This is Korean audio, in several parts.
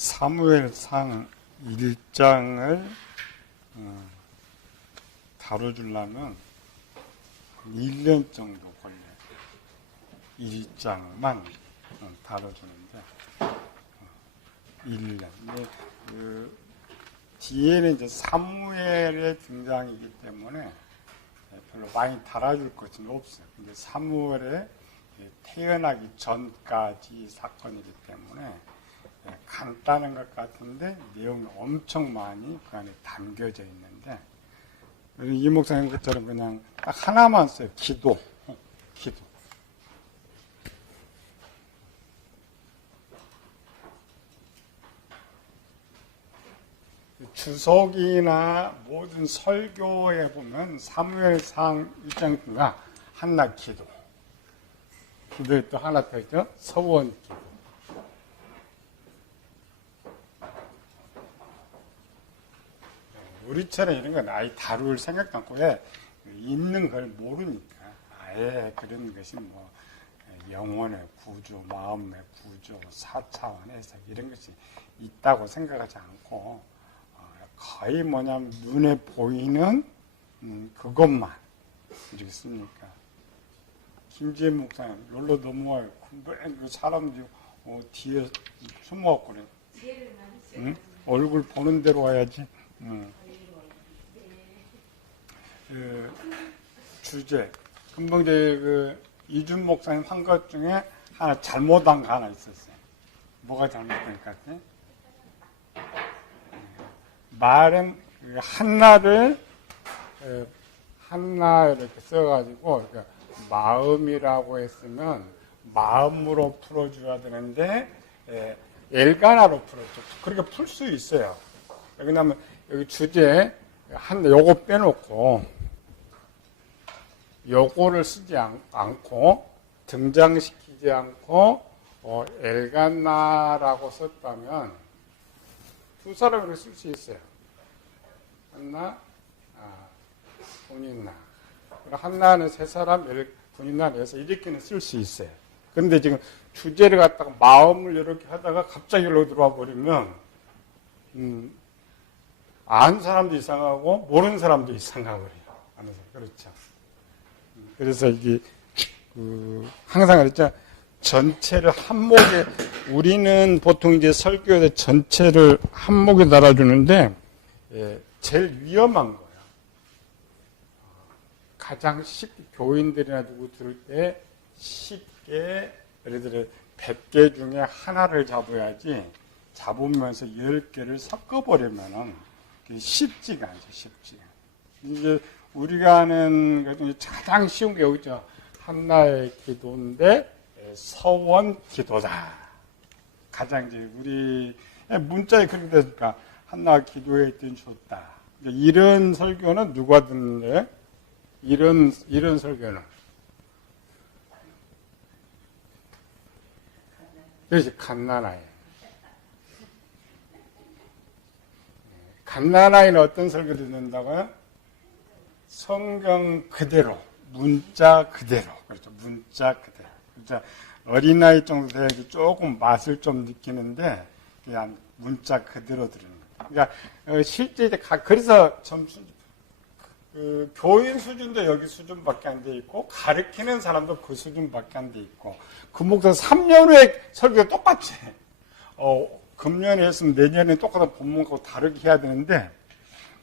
사무엘상 1장을 다뤄주려면 1년 정도 걸려요. 1장만 다뤄주는데 1년. 그 뒤에는 이제 사무엘의 등장이기 때문에 별로 많이 달아줄 것은 없어요. 근데 사무엘의 태어나기 전까지 사건이기 때문에 간단한 것 같은데 내용이 엄청 많이 그 안에 담겨져 있는데, 이 목사님 것처럼 그냥 딱 하나만 써요. 기도. 주석이나 모든 설교에 보면 사무엘상 1장가 한낱 기도. 기도에 또 하나 더 있죠. 서원 기도. 우리처럼 이런 건 아예 다룰 생각도 않고, 왜 있는 걸 모르니까 아예 그런 것이 뭐 영혼의 구조, 마음의 구조, 4차원에서 이런 것이 있다고 생각하지 않고 거의 뭐냐면 눈에 보이는 그것만 이렇게 씁니까? 김지혜 목사님 여기로 넘어와요. 그 사람들이 뒤에 숨어갖고 그래. 응? 얼굴 보는 대로 와야지. 주제. 금방 그 이준 목사님 한 것 중에 하나 잘못한 거 하나 있었어요. 뭐가 잘못된 것 같아? 말은 한나를 한나 이렇게 써가지고 마음이라고 했으면 마음으로 풀어줘야 되는데 엘가나로 풀어줘. 그렇게 풀 수 있어요. 왜냐하면 여기 주제 요거 빼놓고 요거를 쓰지 않고 등장시키지 않고 엘가나라고 썼다면 두 사람으로 쓸 수 있어요. 한나, 분인나. 한나는 세 사람, 분인나는 해서 이렇게는 쓸 수 있어요. 그런데 지금 주제를 갖다가 마음을 이렇게 하다가 갑자기 여기로 들어와 버리면 아는 사람도 이상하고 모르는 사람도 이상하고 그래요. 그렇죠. 그래서 이게 항상 그랬죠. 전체를 한목에, 우리는 보통 이제 설교에 전체를 한목에 달아주는데 제일 위험한 거예요. 가장 쉽게 교인들이나 누구 들을 때 쉽게, 예를 들어 100개 중에 하나를 잡아야지, 잡으면서 10개를 섞어버리면은 쉽지가 않죠. 쉽지가. 이제 우리가 하는 것 중에 가장 쉬운 게 여기 있죠. 한나의 기도인데 서원 기도다. 가장 이제 우리 문자에 그렇게 되니까 한나가 기도했더니 좋다. 이런 설교는 누가 듣는데? 이런 설교는 그래서 갓나나예요. 갓나나이는 어떤 설교를 듣는다고요? 성경 그대로, 문자 그대로. 그렇죠. 문자 그대로. 그렇죠. 어린아이 정도 돼야지 조금 맛을 좀 느끼는데 그냥 문자 그대로 들으는 거예요. 그러니까 실제 그래서 교인 수준도 여기 수준밖에 안 돼 있고 가르치는 사람도 그 수준밖에 안 돼 있고, 그 목사 3년 후에 설교가 똑같이 금년에 했으면 내년에 똑같은 본문하고 다르게 해야 되는데,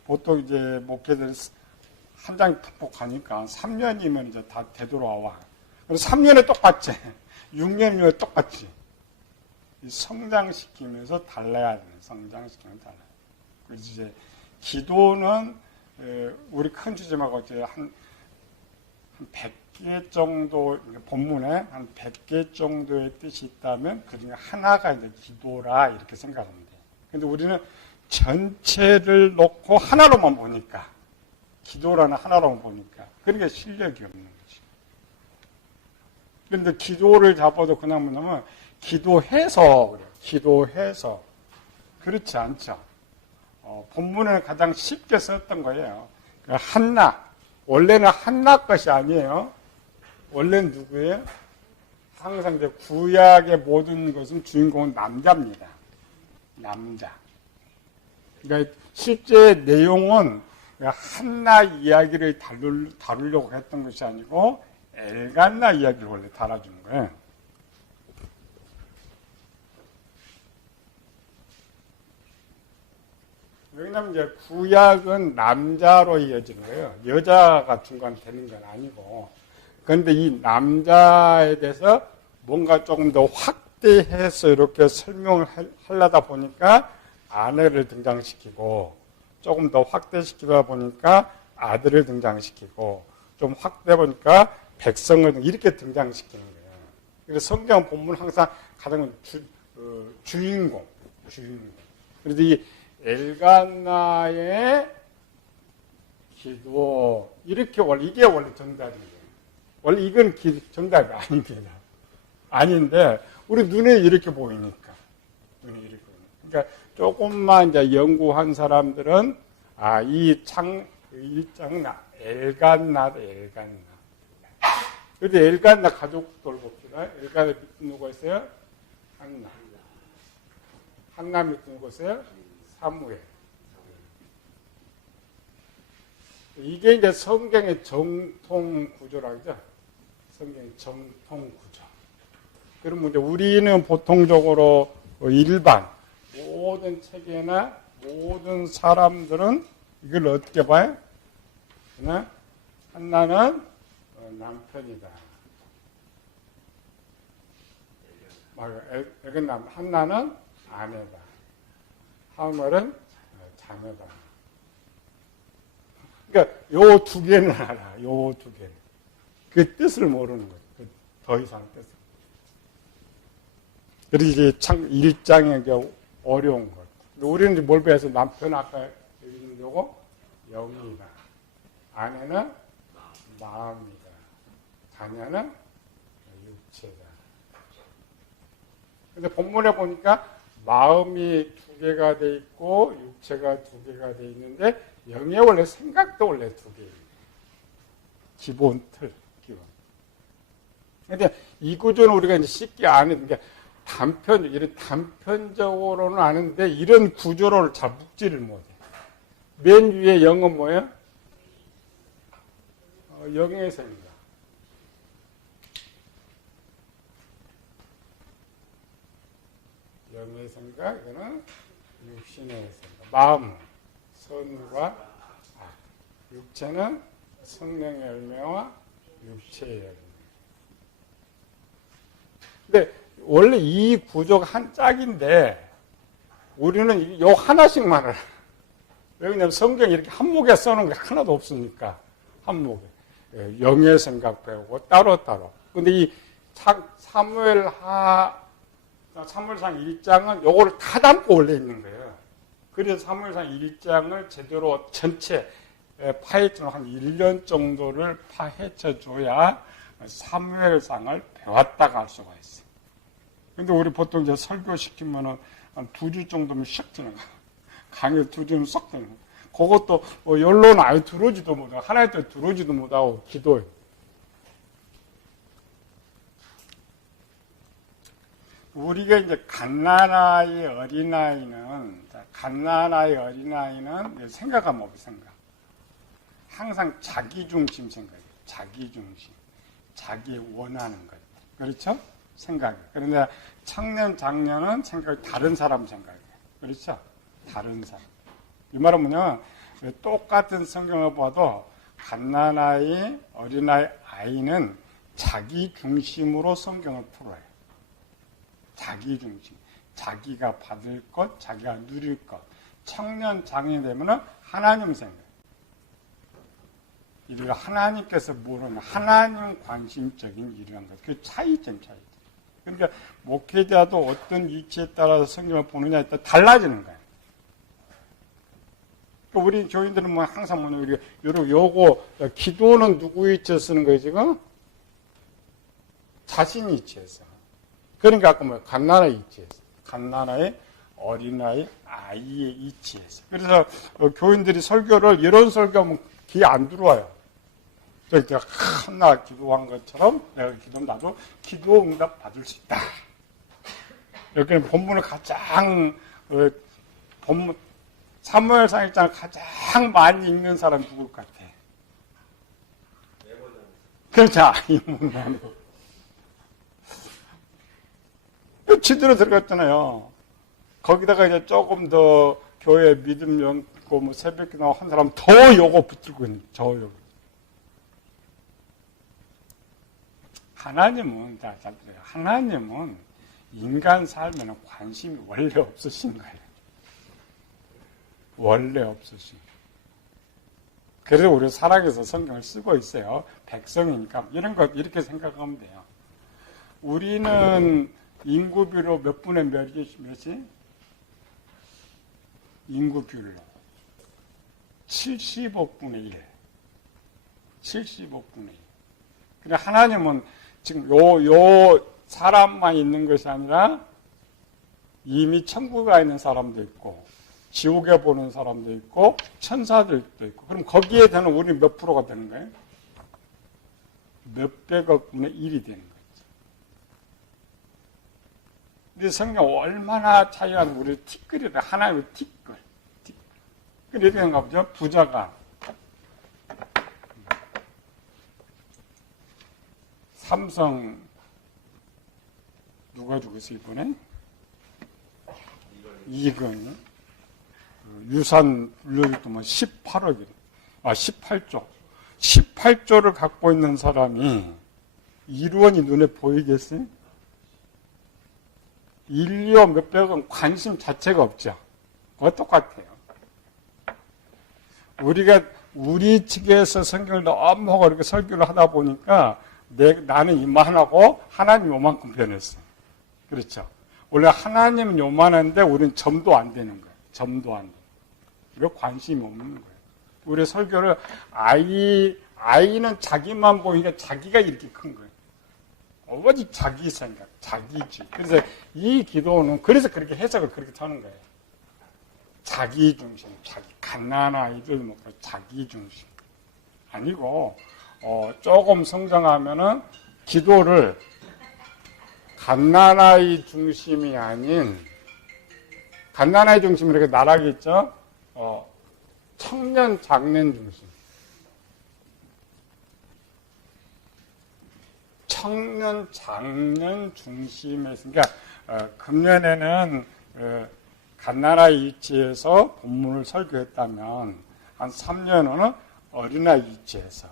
보통 이제 목회들 한 장 푹푹 가니까 3년이면 이제 다 되돌아와. 그래서 3년에 똑같지. 6년이면 똑같지. 성장시키면서 달라야 돼. 성장시키면서 달라야 돼. 그래서 이제 기도는 우리 큰 주제하고 이제 한 100개 정도, 본문에 한 100개 정도의 뜻이 있다면 그 중에 하나가 이제 기도라 이렇게 생각하면 돼. 근데 우리는 전체를 놓고 하나로만 보니까, 기도라는 하나로만 보니까, 그러니까 실력이 없는 거지. 그런데 기도를 잡아도 그냥 뭐냐면, 기도해서, 그래. 기도해서. 그렇지 않죠. 본문을 가장 쉽게 썼던 거예요. 한나. 원래는 한나 것이 아니에요. 원래는 누구예요? 항상 이제 구약의 모든 것은 주인공은 남자입니다. 남자. 그러니까 실제 내용은 한나 이야기를 다루려고 했던 것이 아니고 엘간나 이야기를 원래 달아주는 거예요. 왜냐하면 이제 구약은 남자로 이어지는 거예요. 여자가 중간 되는 건 아니고. 그런데 이 남자에 대해서 뭔가 조금 더 확대해서 이렇게 설명을 하려다 보니까 아내를 등장시키고, 조금 더 확대시키다 보니까 아들을 등장시키고, 좀 확대 보니까 백성을 이렇게 등장시키는 거예요. 그래서 성경 본문 항상 가장 주인공. 그래서 이 엘간나의 기도, 이렇게 이게 원래 정답이에요. 원래 이건 정답이 아닙니다. 아닌데, 우리 눈에 이렇게 보이니까. 그러니까 조금만 이제 연구한 사람들은, 이 장은 엘간나. 그런데 엘간나 가족들 봅시다. 엘간나 밑에 누가 있어요? 한나 밑에 누가 있어요? 사무엘. 이게 이제 성경의 정통 구조라고 하죠. 성경의 정통 구조. 그러면 이제 우리는 보통적으로 일반, 모든 책이나 모든 사람들은 이걸 어떻게 봐요? 한나는 남편이다. 한나는 아내다. 사무엘은 자매다. 그러니까 요 두 개는 알아. 요 두 개. 그 뜻을 모르는 거죠. 더 이상 뜻을. 그래서 이제 참 일장에 어려운 것. 우리는 뭘 배워서 남편 아까 얘기한 요거 영이다. 아내는 마음이다. 자녀는 육체다. 근데 본문에 보니까 마음이 두 개가 돼 있고 육체가 두 개가 돼 있는데 영의 원래 생각도 원래 두 개예요. 기본 틀. 그런데 이 구조는 우리가 이제 쉽게 아는 게 이런 단편적으로는 아는데 이런 구조를 잘 묵지를 못해. 맨 위에 영은 뭐예요? 영의 생각. 영의 생각, 이거는 육신의 생각. 마음, 선과 악. 육체는 성령의 열매와 육체의 열매. 근데 원래 이 구조가 한 짝인데 우리는 요 하나씩만 알아. 왜냐하면 성경에 이렇게 한목에 써놓은 게 하나도 없으니까. 한목에. 영의 생각 배우고 따로따로. 근데 이 사무엘상 1장은 요거를 다 담고 원래 있는 거예요. 그래서 사무엘상 1장을 제대로 전체 파헤쳐 한 1년 정도를 파헤쳐 줘야 사무엘상을 배웠다가 할 수가 있어요. 근데 우리 보통 이제 설교시키면은 한 2주 정도면 샥 드는 거야. 강의 2주면 쏙 드는 거야. 그것도 연로는 아예 들어오지도 못하고, 하나에 또 들어오지도 못하고, 기도해. 우리가 이제 갓난아이 어린아이는 생각하면 없어, 생각. 항상 자기중심 생각이에요. 자기중심. 자기 원하는 것. 그렇죠? 생각이. 그런데 청년, 장년은 생각이 다른 사람 생각이에요. 그렇죠? 다른 사람. 이 말은 뭐냐면 똑같은 성경을 봐도 갓난아이, 어린아이, 아이는 자기 중심으로 성경을 풀어요. 자기 중심. 자기가 받을 것, 자기가 누릴 것. 청년, 장년이 되면 하나님 생각. 이를 하나님께서 모르는 하나님 관심적인 일이라는 것. 그 차이점. 그러니까 목회자도 어떤 위치에 따라서 성경을 보느냐에 따라 달라지는 거예요. 그러니까 우리 교인들은 뭐 항상 뭐냐, 요거 기도는 누구 위치에 쓰는 거예요 지금? 자신 위치에서. 그러니까 아까 뭐 갓난아이 위치에서, 갓난아이, 어린아이, 아이의 위치에서. 그래서 교인들이 설교를 이런 설교하면 귀에 안 들어와요. 그러니까 한나 기도한 것처럼 내가 나도 기도 응답 받을 수 있다. 여기는 본문을 가장 본문 사무엘상 1장 가장 많이 읽는 사람 누굴 것 같아? 그렇죠. 이문만. 지도로 들어갔잖아요. 거기다가 이제 조금 더 교회 믿음 연고 뭐 새벽기도 한 사람 더 요거 붙들고 있는 저 요거. 하나님은 잘 들어요. 하나님은 인간 삶에는 관심이 원래 없으신 거예요. 원래 없으신 거예요. 그래서 우리 사랑해서 성경을 쓰고 있어요. 백성이니까 이런 거 이렇게 생각하면 돼요. 우리는 인구 비율로 몇 분의 몇이? 인구 비율로 75분의 1. 75분의 1. 그래 하나님은 지금 요 사람만 있는 것이 아니라 이미 천국에 가 있는 사람도 있고 지옥에 보는 사람도 있고 천사들도 있고 그럼 거기에 되는 우리 몇 프로가 되는 거예요? 몇백억 분의 1이 되는 거죠. 근데 성경 얼마나 차이가 나는 우리 티끌이다. 하나님의 티끌. 이렇게 생각하 보죠. 부자가 삼성 누가 죽었어 이번에? 이건희. 유산 물려줬더만 18억이래. 18조. 18조를 갖고 있는 사람이 1원이 눈에 보이겠어요? 1, 2억 몇백은 관심 자체가 없죠. 그거 똑같아요. 우리가 우리 측에서 성경을 너무 그렇게 설교를 하다 보니까 나는 이만하고 하나님 요만큼 변했어. 그렇죠. 원래 하나님은 요만한데 우리는 점도 안 되는 거예요. 점도 안 돼. 이거 관심이 없는 거예요. 우리 설교를 아이는 자기만 보니까 자기가 이렇게 큰 거예요. 오직 자기 생각, 자기주의. 그래서 이 기도는 그래서 그렇게 해석을 그렇게 하는 거예요. 자기 중심, 자기 갓난아이들 먹고 자기 중심. 아니고 조금 성장하면은 기도를 갓난아이 중심이 아닌 갓난아이 중심 이렇게 나락있죠? 청년 장년 중심. 청년 장년 중심에서 그러니까 금년에는 갓난아이 유치에서 본문을 설교했다면 한 3년 후는 어린아이 유치에서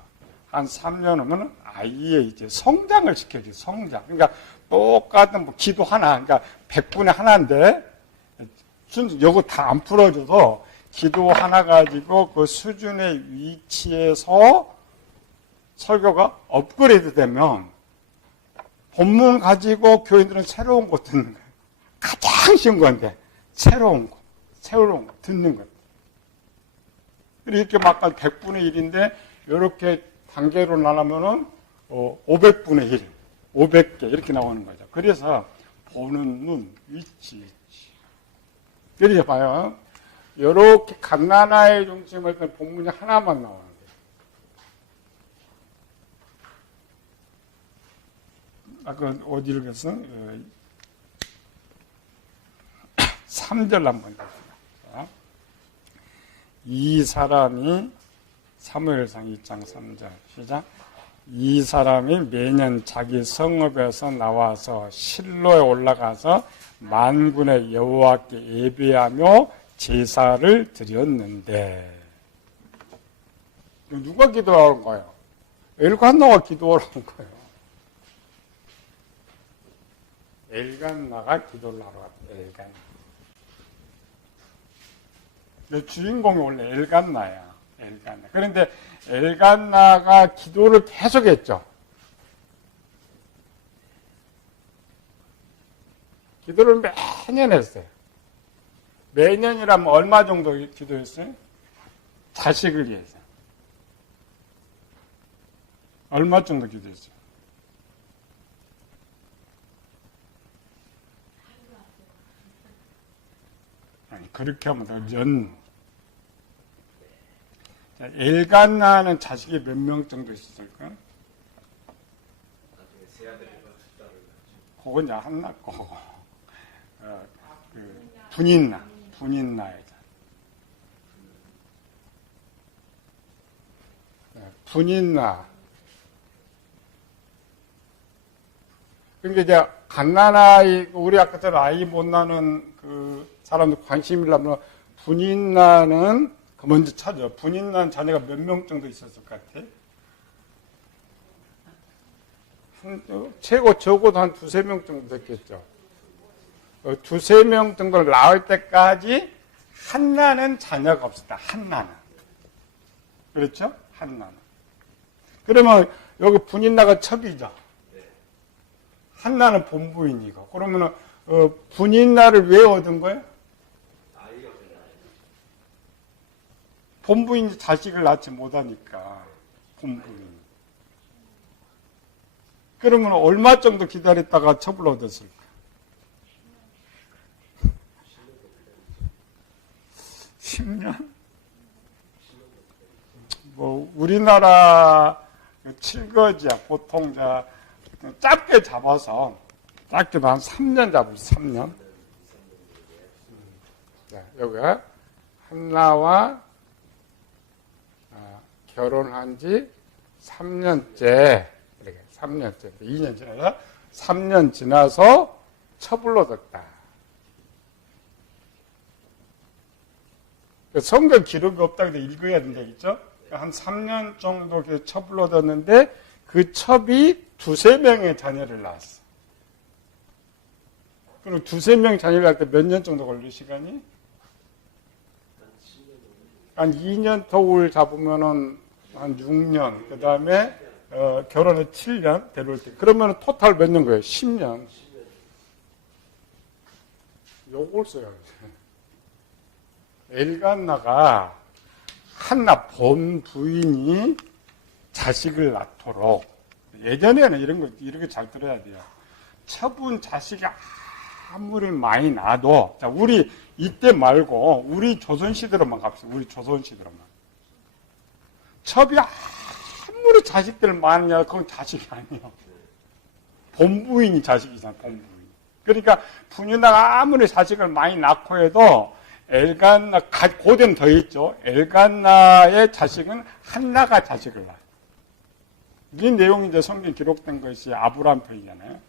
한 3년 후면 아이의 이제 성장을 시켜줘요. 성장. 그러니까 똑같은 뭐 기도 하나, 그러니까 100분의 하나인데 요거 다 안 풀어줘도 기도 하나 가지고 그 수준의 위치에서 설교가 업그레이드 되면 본문 가지고 교인들은 새로운 거 듣는 거예요. 가장 쉬운 건데 새로운 거 듣는 것. 이렇게 막 100분의 1인데 이렇게 단계로 나누면은 500분의 1, 500개 이렇게 나오는 거죠. 그래서 보는 눈, 위치. 그래서 봐요. 이렇게 갓난아이 중심을 때 본문이 하나만 나오는 거예요. 아까 어디를 갔어? 3절 한번 보세요. 이 사람이 사무엘상 2장 3절 시작. 이 사람이 매년 자기 성읍에서 나와서 실로에 올라가서 만군의 여호와께 예배하며 제사를 드렸는데 누가 기도하는 거예요? 엘간나가 기도하는 거예요. 엘간나가 기도를 하러 왔어요. 엘간나. 주인공이 원래 엘간나야. 엘간나. 그런데 엘간나가 기도를 계속했죠. 기도를 매년 했어요. 매년이라면 얼마 정도 기도했어요? 자식을 위해서. 얼마 정도 기도했어요? 아니, 그렇게 하면 연. 엘간나는 자식이 몇 명 정도 있었을까? 그건 이제 한 낳고 분인나의 자녀. 분인나. 그러니까 이제 갓난아이, 우리 아까처럼 아이 못 낳는 그 사람들 관심이라면 분인나는 먼저 찾아. 분인난 자녀가 몇 명 정도 있었을 것 같아? 최고 적어도 한 두세 명 정도 됐겠죠. 두세 명 정도를 낳을 때까지 한나는 자녀가 없었다. 한나는. 그렇죠? 한나는. 그러면 여기 분인나가 첩이죠. 한나는 본부인이고. 그러면 분인나를 왜 얻은 거예요? 본부인 자식을 낳지 못하니까 본부인. 그러면 얼마 정도 기다렸다가 첩을 얻었을까? 10년? 뭐 우리나라 칠거지야 보통 짧게 잡아서 짧게도 한 3년 잡으죠. 3년. 자, 여기가 한나와 결혼한 지 3년째, 이렇게 3년째, 2년 지나서 3년 지나서 첩을 얻었다. 성경 기록이 없다 근데 읽어야 된다, 있죠? 한 3년 정도 첩을 얻었는데 그 첩이 두세 명의 자녀를 낳았어. 그럼 두세 명의 자녀를 낳을 때 몇 년 정도 걸릴 시간이? 한 2년 터울 잡으면은 한 6년, 그 다음에 결혼을 7년 데려올 때. 그러면 토탈 몇 년 거예요? 10년. 요걸 써요. 엘간나가 한나 본부인이 자식을 낳도록, 예전에는 이렇게 잘 들어야 돼요. 첩은 자식이 아무리 많이 낳아도, 자, 우리 이때 말고 우리 조선시대로만 갑시다. 우리 조선시대로만. 첩이 아무리 자식들 많냐, 그건 자식이 아니에요. 본부인이 자식이잖아, 본부인. 그러니까 분유나가 아무리 자식을 많이 낳고 해도 엘간나, 고대는 더 있죠. 엘간나의 자식은 한나가 자식을 낳아요. 이 내용이 이제 성경 기록된 것이 아브라함 편이잖아요.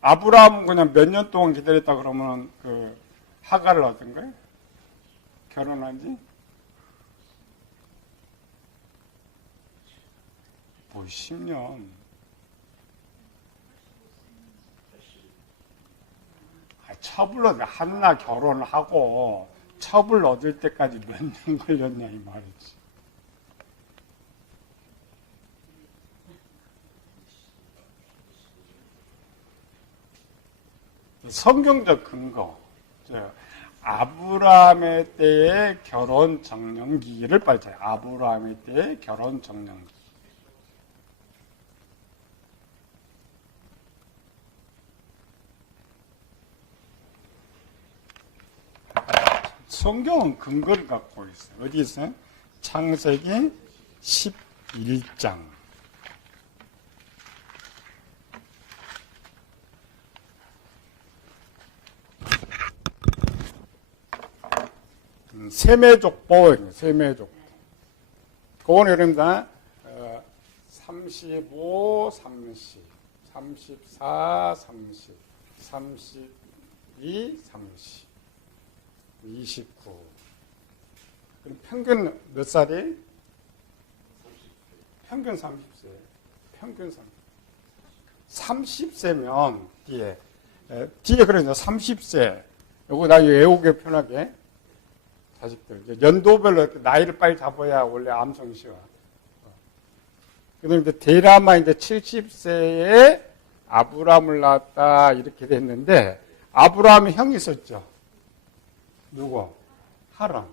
아브라함은 그냥 몇 년 동안 기다렸다 그러면 하가를 얻은 거예요? 결혼한 지? 뭐 10년. 첩을 얻어, 한나 결혼하고 첩을 얻을 때까지 몇 년 걸렸냐 이 말이지. 성경적 근거, 아브라함의 때의 결혼 정년기를 빨리 찾아요. 아브라함의 때의 결혼 정년기. 성경은 근거를 갖고 있어요. 어디 있어요? 창세기 11장. 세매족보, 세매족보. 그거는 여러분들, 35, 30, 34, 30, 32, 30, 29. 그럼 평균 몇 살이? 30세. 평균 30세. 평균 30세. 30세면, 뒤에 그러죠. 30세. 요거 나 외우기 편하게. 자식들. 연도별로 나이를 빨리 잡아야 원래 암성이 쉬워. 그런데 데라마 이제 70세에 아브라함을 낳았다 이렇게 됐는데 아브라함이 형이 있었죠. 누구? 하람.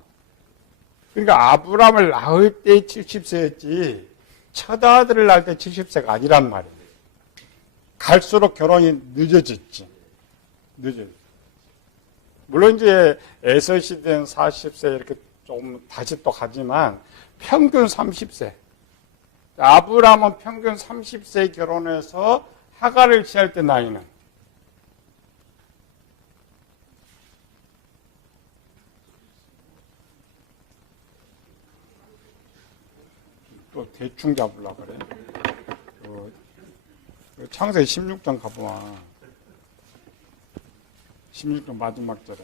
그러니까 아브라함을 낳을 때 70세였지 첫 아들을 낳을 때 70세가 아니란 말이에요. 갈수록 결혼이 늦어졌지. 늦어졌지. 물론 이제 에서 시대는 40세 이렇게 좀 다시 또 가지만 평균 30세. 아브라함은 평균 30세에 결혼해서 하가를 취할 때 나이는 또 대충 잡으려고 그래. 창세기 16장 가보아. 16장 마지막 절에.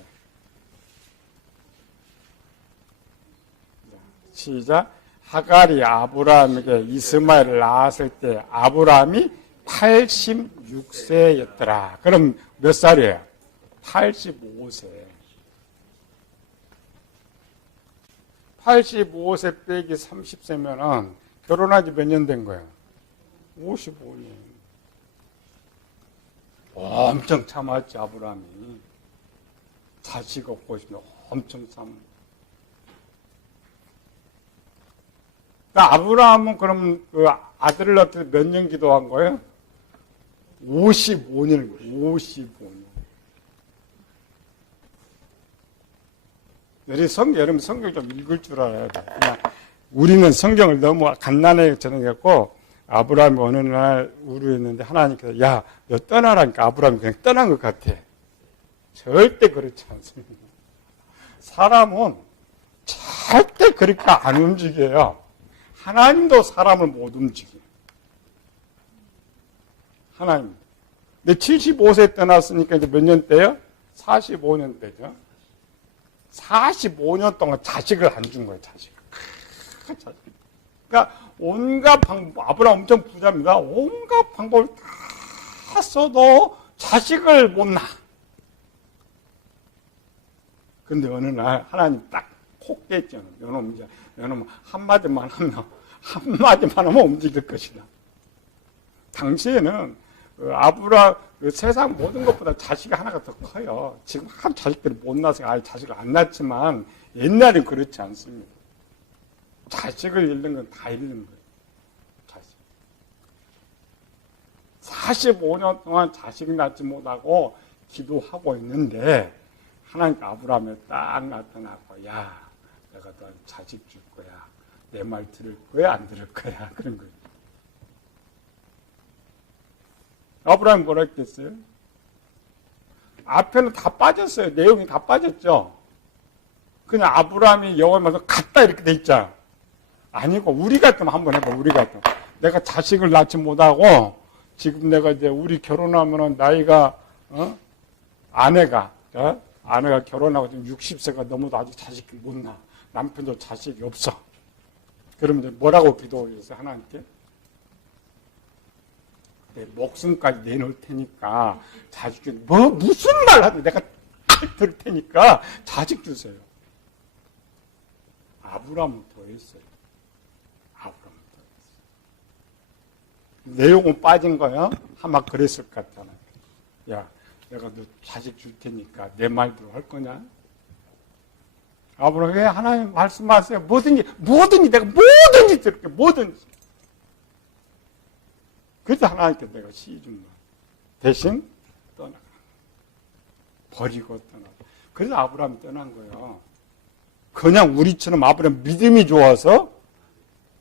시작. 하갈이 아브라함에게 이스마엘을 낳았을 때 아브라함이 86세였더라. 그럼 몇 살이에요? 85세. 85세 빼기 30세면은 결혼한 지 몇 년 된 거예요? 55년. 엄청 참았지, 아브라함이. 자식 없고 싶으면 엄청 참. 그러니까 아브라함은 그럼 그 아들을 낳을 때 몇 년 기도한 거예요? 55년, 55년. 여러분 성경 좀 읽을 줄 알아야 돼. 그냥 우리는 성경을 너무 간단하게 전해갖고 아브라함이 어느 날 우르했는데 하나님께서 야, 너 떠나라니까 아브라함이 그냥 떠난 것 같아. 절대 그렇지 않습니다. 사람은 절대 그렇게 안 움직여요. 하나님도 사람을 못 움직여. 하나님. 근데 75세 떠났으니까 이제 몇 년 때요? 45년 때죠. 45년 동안 자식을 안 준 거예요, 자식을. 그러니까 온갖 방법, 아브라함 엄청 부자입니다. 온갖 방법을 다 써도 자식을 못 낳아. 근데 어느 날 하나님 딱 콕 깼죠. 너는 한마디만 하면 움직일 것이다. 당시에는 세상 모든 것보다 자식이 하나가 더 커요. 지금 한 자식들이 못 낳아서 아예 자식을 안 낳지만 옛날엔 그렇지 않습니다. 자식을 잃는 건 다 잃는 거예요. 자식. 45년 동안 자식 낳지 못하고 기도하고 있는데 하나님께 아브라함에 딱 나타나고 야, 내가 너 자식 줄 거야. 내 말 들을 거야? 안 들을 거야? 그런 거예요. 아브라함이 뭐라 했겠어요? 앞에는 다 빠졌어요. 내용이 다 빠졌죠. 그냥 아브라함이 여호와께서 갔다 이렇게 돼 있잖아. 아니고 우리 같으면 한번 해봐. 우리 같으면 내가 자식을 낳지 못하고 지금 내가 이제 우리 결혼하면은 나이가 아내가 결혼하고 지금 60세가 넘어도 아직 자식이 못 낳아. 남편도 자식이 없어. 그러면 이제 뭐라고 기도했어요? 하나님께? 내 목숨까지 내놓을 테니까 자식 주 무슨 말 하든 내가 들을 테니까 자식 주세요. 아브라함은 더 했어요. 아브라함은 더 했어요. 내용은 빠진 거야. 아마 그랬을 것 같잖아. 야, 내가 너 자식 줄 테니까 내 말대로 할 거냐? 아브라함, 왜 하나님 말씀하세요? 뭐든지 내가 뭐든지 들을게, 뭐든지. 그래서 하나님께 내가 시준 거야. 대신 떠나가. 버리고 떠나가. 그래서 아브라함이 떠난 거예요. 그냥 우리처럼 아브라함 믿음이 좋아서?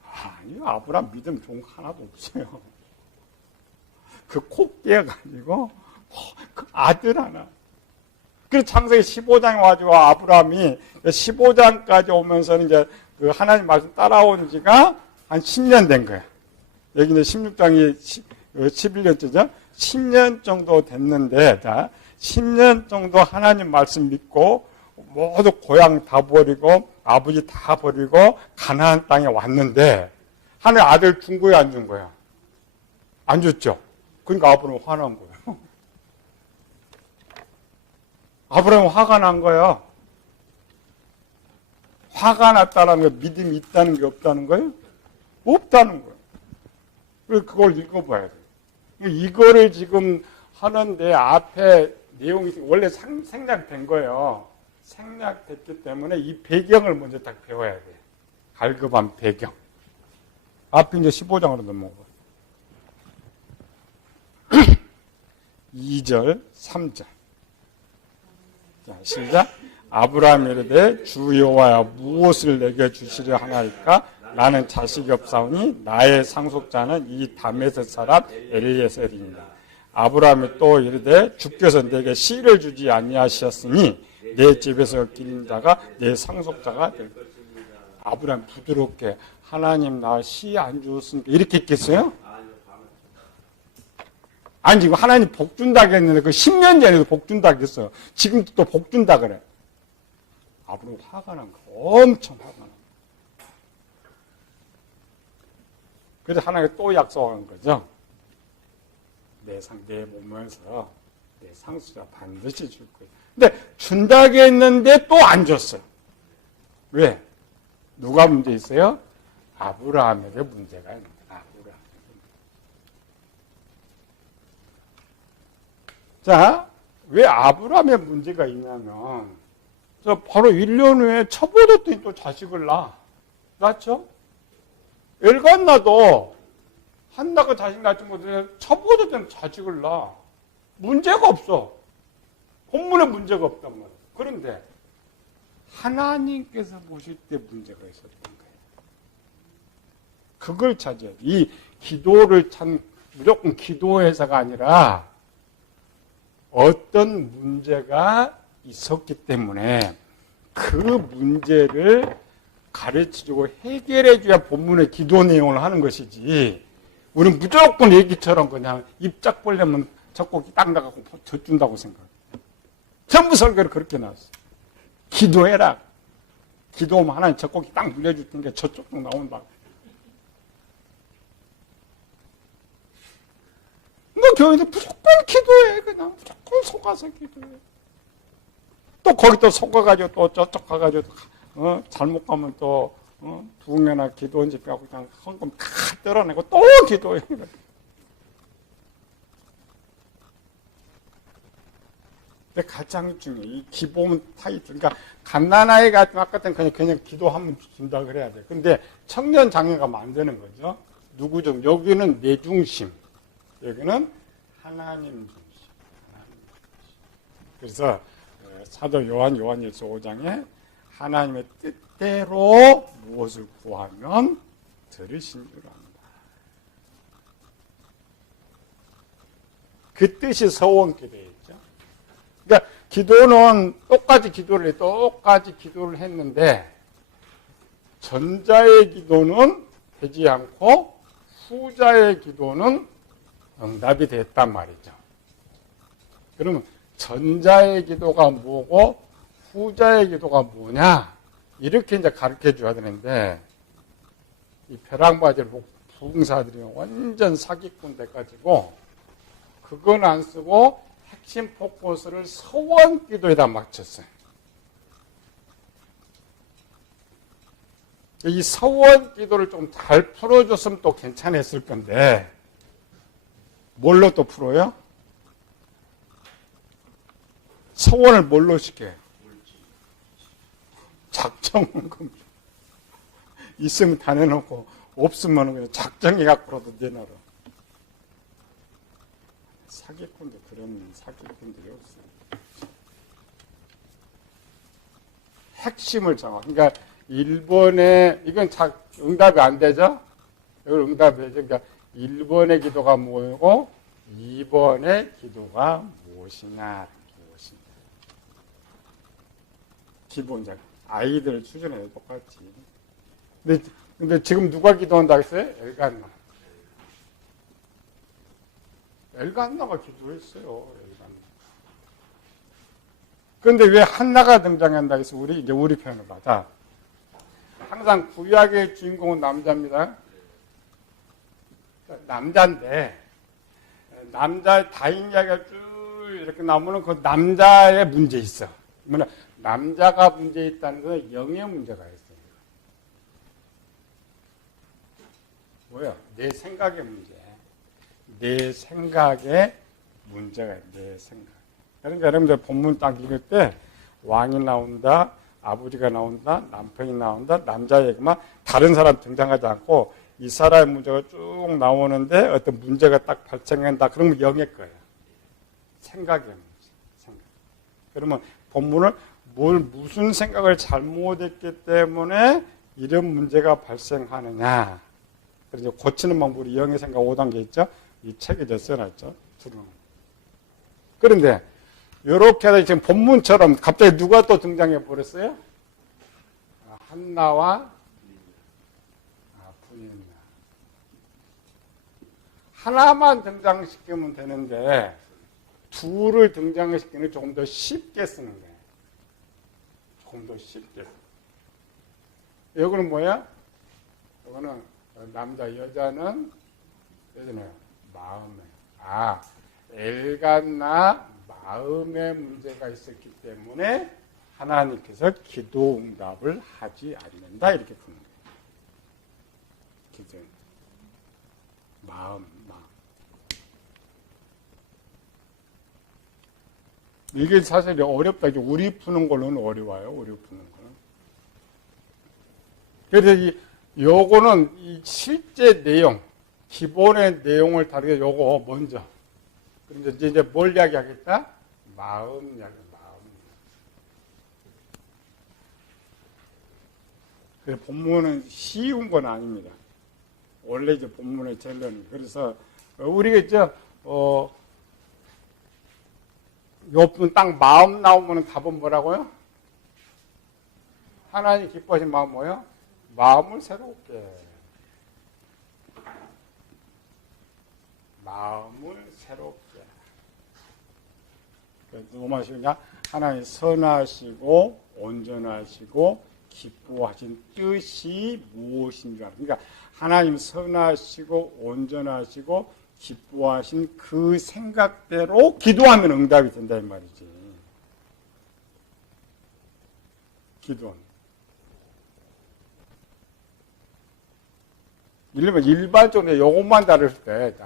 아니요, 아브라함 믿음 좋은 거 하나도 없어요. 그 코 깨가지고, 그 아들 하나. 그래서 창세기 15장에 와가지고 아브라함이 15장까지 오면서는 이제 그 하나님 말씀 따라온 지가 한 10년 된 거야. 여기 이제 16장이 11년째죠? 10년 정도 됐는데, 자, 10년 정도 하나님 말씀 믿고, 모두 고향 다 버리고, 아버지 다 버리고, 가나안 땅에 왔는데, 하나님 아들 준 거야, 안 준 거야? 안 줬죠? 그러니까 아브라함은 화난 거예요. 아브라함은 화가 난 거예요. 화가 났다는 게 믿음이 있다는 게 없다는 거예요? 없다는 거예요. 그래서 그걸 읽어봐야 돼요. 이거를 지금 하는데 앞에 내용이 원래 생략된 거예요. 생략됐기 때문에 이 배경을 먼저 딱 배워야 돼요. 갈급한 배경. 앞에 이제 15장으로 넘어가요. 2절, 3절. 자, 시작. 아브라함이 이르되 주 여호와여 무엇을 내게 주시려 하나이까? 나는 자식이 없사오니 나의 상속자는 이 다메섹 사람 엘리에셀이니라. 아브라함이 또 이르되 주께서 내게 씨를 주지 아니하셨으니 내 집에서 기린 자가 내 상속자가 될 것입니다. 아브라함 부드럽게 하나님 나 씨 안 주었으니까 이렇게 했겠어요? 아니 지금 하나님 복 준다고 했는데 그 10년 전에도 복 준다고 했어요. 지금도 또 복 준다 그래. 아브라함 화가 난 거야. 엄청 화가 난 거야. 그래서 하나님이 또 약속한 거죠. 내 보면서 내 상수자 반드시 줄 거예요. 근데 준다고 했는데 또 안 줬어요. 왜? 누가 문제 있어요? 아브라함에게 문제가 있는 거예요. 아브라함. 자, 왜 아브라함에 문제가 있냐면, 바로 1년 후에 첩보됐더니 또 자식을 낳았죠? 엘간나도 한나가 자식 낳지 못해 첩보됐더니 자식을 낳아. 문제가 없어. 본문에 문제가 없단 말이야. 그런데 하나님께서 보실 때 문제가 있었던 거예요. 그걸 찾아야 돼. 이 기도를 무조건 기도해서가 아니라 어떤 문제가 있었기 때문에 그 문제를 가르쳐주고 해결해줘야 본문의 기도 내용을 하는 것이지 우리는 무조건 얘기처럼 그냥 입짝 벌려면 젖꼭지 딱 나가고 젖준다고 생각해. 전부 설교를 그렇게 나왔어. 기도해라. 기도하면 하나님 젖꼭지 딱 물려줄 테니까 저쪽도 나온다. 너 교회에서 무조건 기도해. 그냥 무조건 속아서 기도해. 또 거기 또 속아가지고 또 저쪽 가가지고 잘못 가면 또 부흥회나 기도 언제 빼고 그냥 헌금 다 떨어내고 또 기도해. 근데 가장 중요해. 이 기본 타이틀. 그러니까 갓난아이 같은 아까 때는 그냥 기도하면 준다 그래야 돼. 근데 청년 장애가 만드는 거죠. 누구 중? 여기는 내 중심. 여기는 하나님 중심. 그래서 사도 요한일서 5장에 하나님의 뜻대로 무엇을 구하면 들으신 줄 안다. 그 뜻이 서원기도에 있죠. 그러니까 기도는 똑같이 기도를 했는데 전자의 기도는 되지 않고 후자의 기도는 응답이 됐단 말이죠. 그러면 전자의 기도가 뭐고 후자의 기도가 뭐냐 이렇게 이제 가르쳐 줘야 되는데 이 벼랑바지를 부흥사들이 완전 사기꾼 돼가지고 그건 안 쓰고 핵심 포커스를 서원 기도에다 맞췄어요. 이 서원 기도를 좀 잘 풀어줬으면 또 괜찮았을 건데 뭘로 또 풀어요? 서원을 뭘로 시켜요? 작정금. 있으면 다 내놓고 없으면 그냥 작정해갖고라도 내놔라. 사기꾼도 그런 사기꾼들이 없어요. 핵심을 정하. 그러니까 1번에 이건 응답이 안 되죠? 이걸 응답이 되죠. 그러니까 1번의 기도가 뭐고 2번의 기도가 무엇이냐. 기본적 아이들 수준에 똑같지. 근데 지금 누가 기도한다 했어요? 엘간나. 엘간나가 기도했어요. 엘간나. 그런데 왜 한나가 등장한다 해서 우리 편을 받아. 항상 구약의 주인공은 남자입니다. 남자인데 남자의 다인 이야기가 쭉 이렇게 나오면 그 남자의 문제 있어. 뭐냐? 남자가 문제 있다는 건 영의 문제가 있어요. 뭐야? 내 생각의 문제. 내 생각의 문제가 있어요. 내 생각. 그러니까 여러분들 본문 딱 읽을 때 왕이 나온다, 아버지가 나온다, 남편이 나온다, 남자 얘기만 다른 사람 등장하지 않고 이 사람의 문제가 쭉 나오는데 어떤 문제가 딱 발생한다. 그러면 영의 거예요. 생각의 문제. 생각. 그러면 본문을 무슨 생각을 잘못했기 때문에 이런 문제가 발생하느냐. 그래서 고치는 방법이 영의 생각 5단계 있죠? 이 책에 써놨죠? 그런데, 이렇게 해서 지금 본문처럼 갑자기 누가 또 등장해 버렸어요? 한나와 하나만 등장시키면 되는데 둘을 등장시키는 조금 더 쉽게 쓰는 거예요. 조금 더 쉽게. 여기는 뭐야? 이거는 남자, 여자는 마음에. 엘간나 마음에 문제가 있었기 때문에 하나님께서 기도 응답을 하지 않는다. 이렇게 푸는 거예요. 기도. 마음. 이게 사실 어렵다. 우리 푸는 걸로는 어려워요. 우리 푸는 거는. 그래서 요거는 이 실제 내용, 기본의 내용을 다르게 요거 먼저. 그럼 이제 뭘 이야기하겠다? 마음. 그래서 본문은 쉬운 건 아닙니다. 원래 이제 본문의 젤러는. 그래서 우리가 이제 요분 딱 마음 나오면 답은 뭐라고요? 하나님 기뻐하신 마음 뭐예요? 마음을 새롭게. 마음을 새롭게. 너무 쉬우냐? 하나님 선하시고 온전하시고 기뻐하신 뜻이 무엇인 줄 알아. 그러니까 하나님 선하시고 온전하시고 기뻐하신 그 생각대로 기도하면 응답이 된다 이 말이지. 기도는. 일반적으로 이것만 다룰 때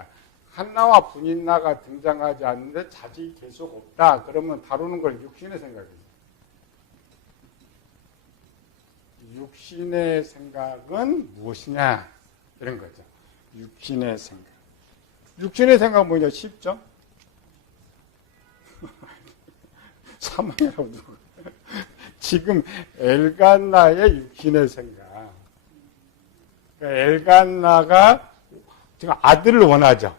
한나와 분인나가 등장하지 않는데 자식이 계속 없다. 그러면 다루는 걸 육신의 생각이에요. 육신의 생각은 무엇이냐 이런 거죠. 육신의 생각. 육신의 생각은 뭐냐? 쉽죠? 사망이라고 누구? 지금 엘간나의 육신의 생각. 그러니까 엘간나가 지금 아들을 원하죠.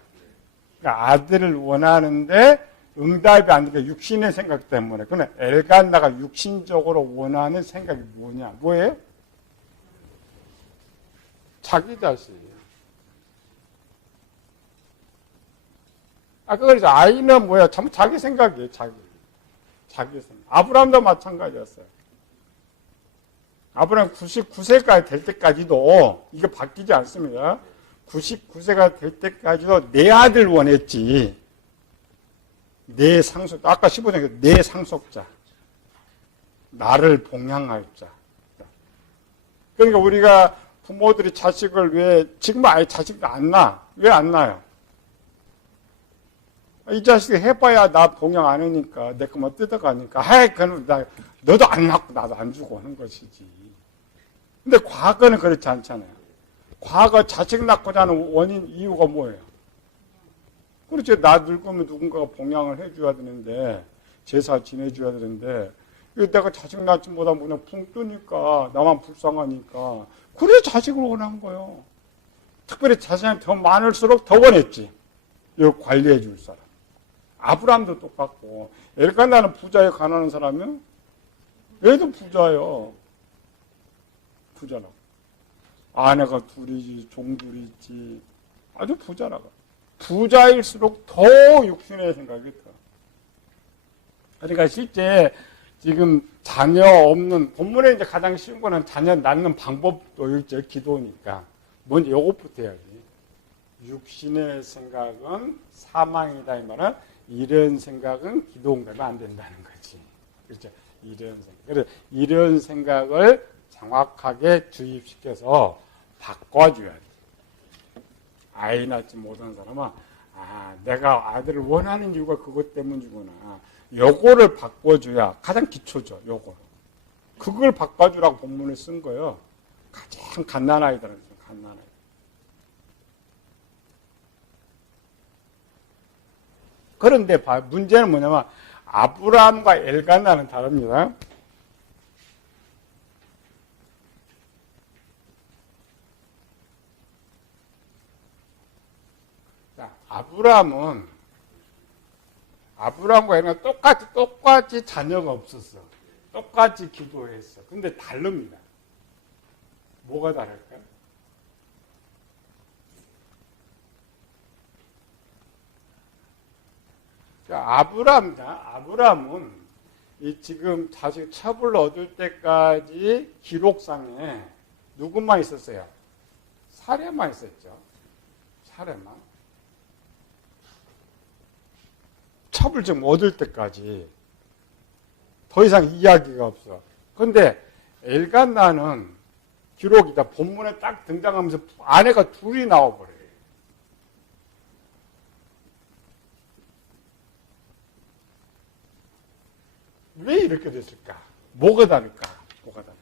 그러니까 아들을 원하는데 응답이 안 되니까 육신의 생각 때문에. 그러나 엘간나가 육신적으로 원하는 생각이 뭐예요? 자기 자식. 아까 그래서 아이는 뭐야? 참 자기 생각이에요. 자기 생각. 아브라함도 마찬가지였어요. 아브라함 99세가 될 때까지도 이게 바뀌지 않습니다. 99세가 될 때까지도 내 아들 원했지. 내 상속, 아까 15장에 내 상속자. 나를 봉양할 자. 그러니까 우리가 부모들이 자식을 지금 아예 자식이 안 낳아. 왜 안 낳아요? 이 자식이 해봐야 나 봉양 안 하니까, 내 것만 뜯어가니까, 그럼 너도 안 낳고 나도 안 주고 하는 것이지. 근데 과거는 그렇지 않잖아요. 과거 자식 낳고자 하는 이유가 뭐예요? 그렇지. 나 늙으면 누군가가 봉양을 해줘야 되는데, 제사 지내줘야 되는데, 내가 자식 낳지 못하면 그냥 붕 뜨니까, 나만 불쌍하니까, 그래 자식을 원한 거예요. 특별히 자식이 더 많을수록 더 원했지. 이거 관리해 줄 사람. 아브라함도 똑같고, 엘간나는 부자에 가난한 사람이요? 얘도 부자예요. 부자라고. 아내가 둘이지, 종둘이 있지. 아주 부자라고. 부자일수록 더 육신의 생각이 더. 그러니까 실제 지금 자녀 없는, 본문에 이제 가장 쉬운 거는 자녀 낳는 방법도 있죠. 기도니까. 먼저 요것부터 해야지. 육신의 생각은 사망이다. 이 말은 이런 생각은 기도 응답이 안 된다는 거지. 그렇죠. 이런 생각. 그래서 이런 생각을 정확하게 주입시켜서 바꿔줘야 돼. 아이 낳지 못한 사람은, 내가 아들을 원하는 이유가 그것 때문이구나. 요거를 바꿔줘야 가장 기초죠. 요거. 그걸 바꿔주라고 본문을 쓴 거예요. 가장 갓난아이들은 갓난아이. 그런데 문제는 뭐냐면 아브라함과 엘간나는 다릅니다. 자, 아브라함과 엘간나 똑같이 자녀가 없었어. 똑같이 기도했어. 근데 다릅니다. 뭐가 다를까요? 아브람은 이 지금 자식 첩을 얻을 때까지 기록상에 누구만 있었어요? 사례만 있었죠. 사례만. 첩을 좀 얻을 때까지 더 이상 이야기가 없어. 그런데 엘간나는 기록이다. 본문에 딱 등장하면서 아내가 둘이 나와버려요. 왜 이렇게 됐을까? 뭐가 다를까? 뭐가 다를까?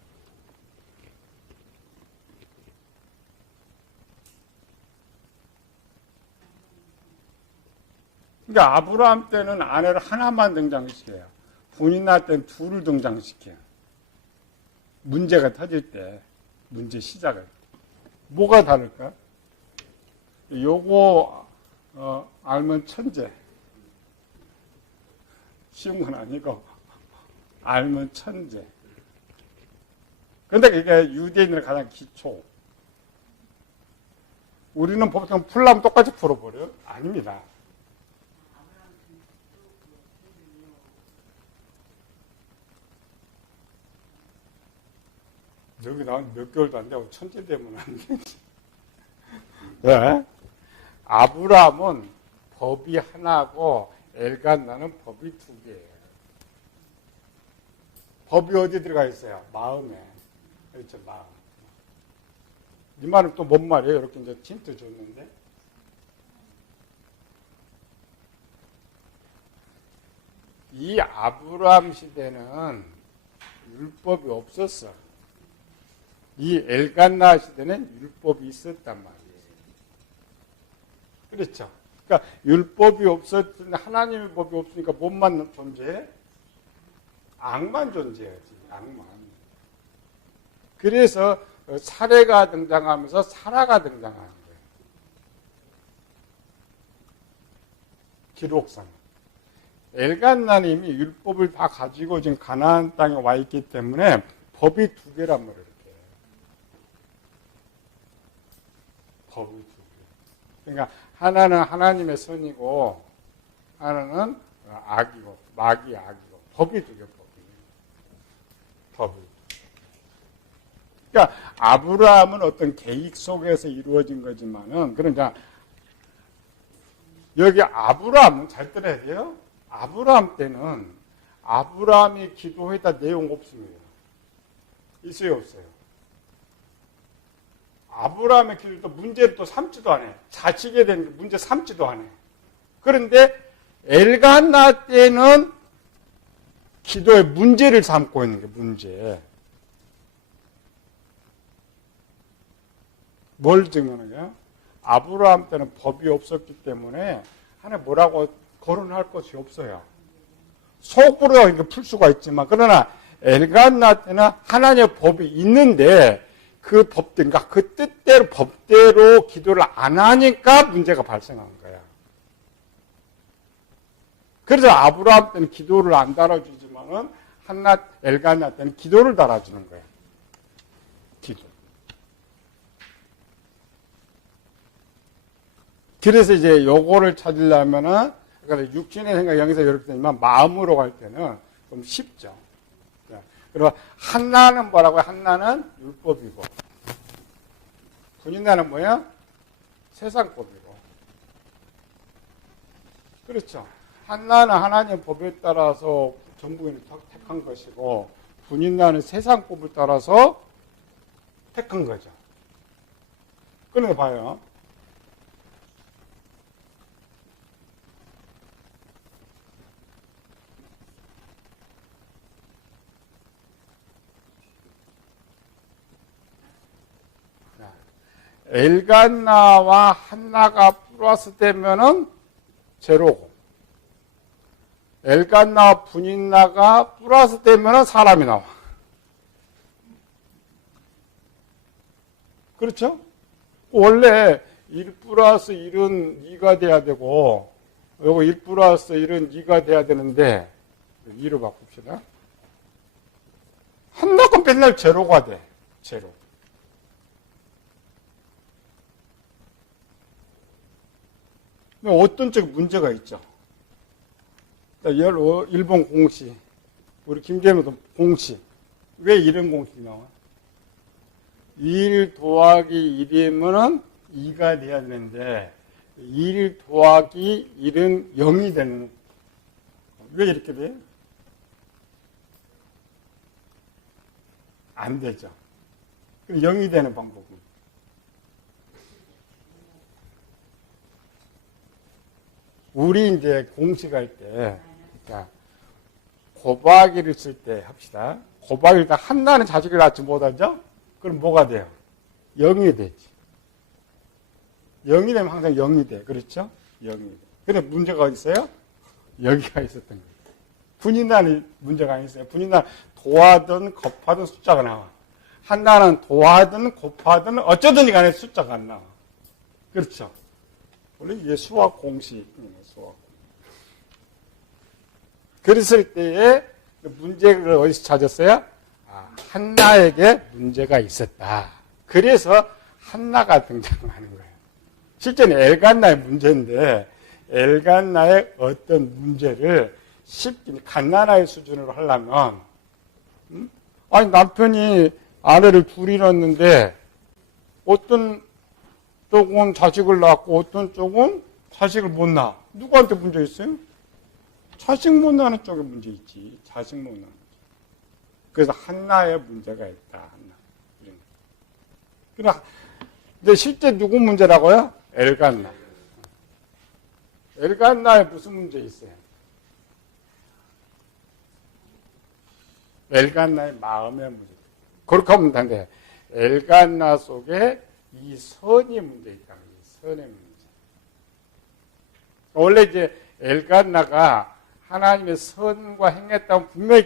그러니까 아브라함 때는 아내를 하나만 등장시켜요. 본인날 때는 둘을 등장시켜요. 문제가 터질 때, 문제 시작을. 뭐가 다를까? 요거 알면 천재. 쉬운 건 아니고 알면 천재. 그런데 이게 유대인의 가장 기초. 우리는 보통 풀라면 똑같이 풀어버려요? 아닙니다. 여기 나온 몇 개월도 안 되고 천재 되면 안 되지. 네? 아브라함은 법이 하나고 엘간나는 법이 두 개예요. 법이 어디 들어가 있어요? 마음에. 그렇죠, 마음. 이 말은 또 뭔 말이에요? 이렇게 이제 힌트 줬는데. 이 아브라함 시대는 율법이 없었어. 이 엘간나 시대는 율법이 있었단 말이에요. 그렇죠. 그러니까 율법이 없었을 때 하나님의 법이 없으니까 뭔만 존재해? 악만 존재하지. 악만. 그래서 사례가 등장하면서 사라가 등장하는 거예요. 기록상. 엘간나는 이미 율법을 다 가지고 지금 가나안 땅에 와 있기 때문에 법이 두 개란 말이에요. 법이 두 개. 그러니까 하나는 하나님의 선이고 하나는 악이고 마귀 악이고 법이 두 개. 법이. 그러니까 아브라함은 어떤 계획 속에서 이루어진 거지만은 그러니까 여기 아브라함은 잘 들어야 돼요. 아브라함 때는 아브라함이 기도했다 내용 없습니다. 있어요, 없어요? 아브라함의 기도도 문제를 또 삼지도 않아요. 자식에 대한 문제 삼지도 않아요. 그런데 엘간나 때는 기도의 문제를 삼고 있는 게 문제. 뭘 증명하냐? 아브라함 때는 법이 없었기 때문에 하나 뭐라고 거론할 것이 없어요. 속으로 이렇게 풀 수가 있지만 그러나 엘간나 때는 하나님의 법이 있는데 그 법대로, 그러니까 그 뜻대로 법대로 기도를 안 하니까 문제가 발생한 거야. 그래서 아브라함 때는 기도를 안 달아주지만은 엘간나 때는 기도를 달아주는 거야. 기도. 그래서 이제 요거를 찾으려면은 그러니까 육신의 생각 여기서 이렇게 되지만 마음으로 갈 때는 좀 쉽죠. 그리고 한나는 뭐라고요? 한나는 율법이고 분인나는 뭐야? 세상법이고. 그렇죠. 한나는 하나님의 법에 따라서 정부인을 택한 것이고 분인나는 세상법을 따라서 택한 거죠. 그런데 봐요. 엘간나와 한나가 플러스 되면은 제로고 엘간나와 분인나가 플러스 되면은 사람이 나와. 그렇죠? 원래 1 플러스 1은 2가 돼야 되고 요거 1 플러스 1은 2가 돼야 되는데 2로 바꿉시다. 한나가 맨날 제로가 돼. 제로. 어떤 쪽 문제가 있죠. 일본 공식. 우리 김재무도 공식. 왜 이런 공식이 나와? 1 더하기 1이면은 2가 돼야 되는데 1 더하기 1은 0이 되는. 왜 이렇게 돼요? 안 되죠. 그럼 0이 되는 방법은 우리 이제 공식할 때, 자, 곱하기를 쓸 때 합시다. 곱하기를 다 한나는 자식을 낳지 못하죠? 그럼 뭐가 돼요? 0이 되지. 0이 되면 항상 0이 돼. 그렇죠? 0이 돼. 근데 문제가 어디 있어요? 여기가 있었던 거예요. 분인단이 문제가 아니었어요. 분인단 도하든 곱하든 숫자가 나와. 한나는 도하든 곱하든 어쩌든 간에 숫자가 안 나와. 그렇죠? 원래 이게 수학 공식이에요. 수학. 그랬을 때에 문제를 어디서 찾았어요? 한나에게 문제가 있었다. 그래서 한나가 등장하는 거예요. 실제는 엘간나의 문제인데 엘간나의 어떤 문제를 쉽게 갓나라의 수준으로 하려면 아니 남편이 아내를 둘이 낳았는데 어떤 쪽은 자식을 낳고 어떤 쪽은 자식을 못 낳아. 누구한테 문제 있어요? 자식 못 낳는 쪽에 문제 있지. 자식 못 낳는. 그래서 한나의 문제가 있다. 한나. 근데 실제 누구 문제라고요? 엘간나. 엘간나에 무슨 문제 있어요? 엘간나의 마음의 문제. 그렇게 하면 되는데 엘간나 속에 이 선이 문제 있다. 선의 문제. 원래 이제 엘간나가 하나님의 선과 행했다면 분명히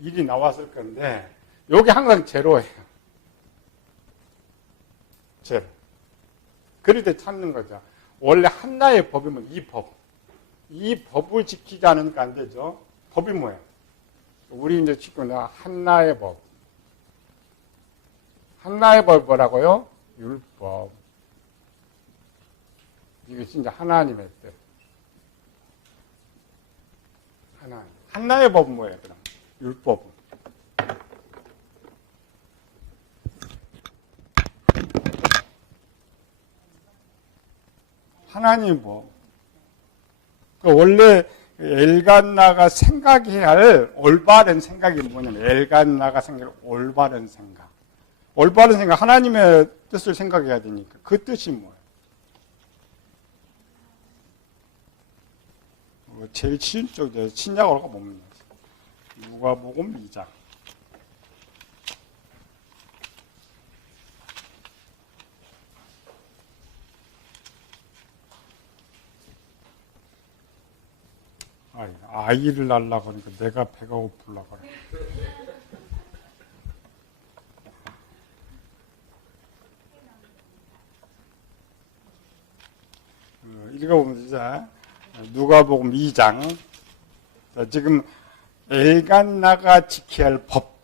일이 나왔을 건데 여기 항상 제로예요. 제로. 그럴 때 찾는 거죠. 원래 한나의 법이면 이 법. 이 법을 지키지 않으니까 안 되죠. 법이 뭐예요? 우리 이제 지금 한나의 법. 한나의 법 뭐라고요? 율법. 이게 진짜 하나님의 뜻. 하나님. 한나의 법은 뭐예요, 그럼? 율법은. 하나님 법. 원래 엘간나가 생각해야 할 올바른 생각이 뭐냐면 엘간나가 생각할 올바른 생각. 올바른 생각, 하나님의 뜻을 생각해야 되니까 그 뜻이 뭐예요? 제일 쉬운 쪽이죠. 신약으로 가보면 누가복음 2장. 아이를 낳으려고 하니까 내가 배가 고프려고 그래. 읽어보면 진짜 누가복음 2장. 자, 지금 엘간나가 지켜야 할 법,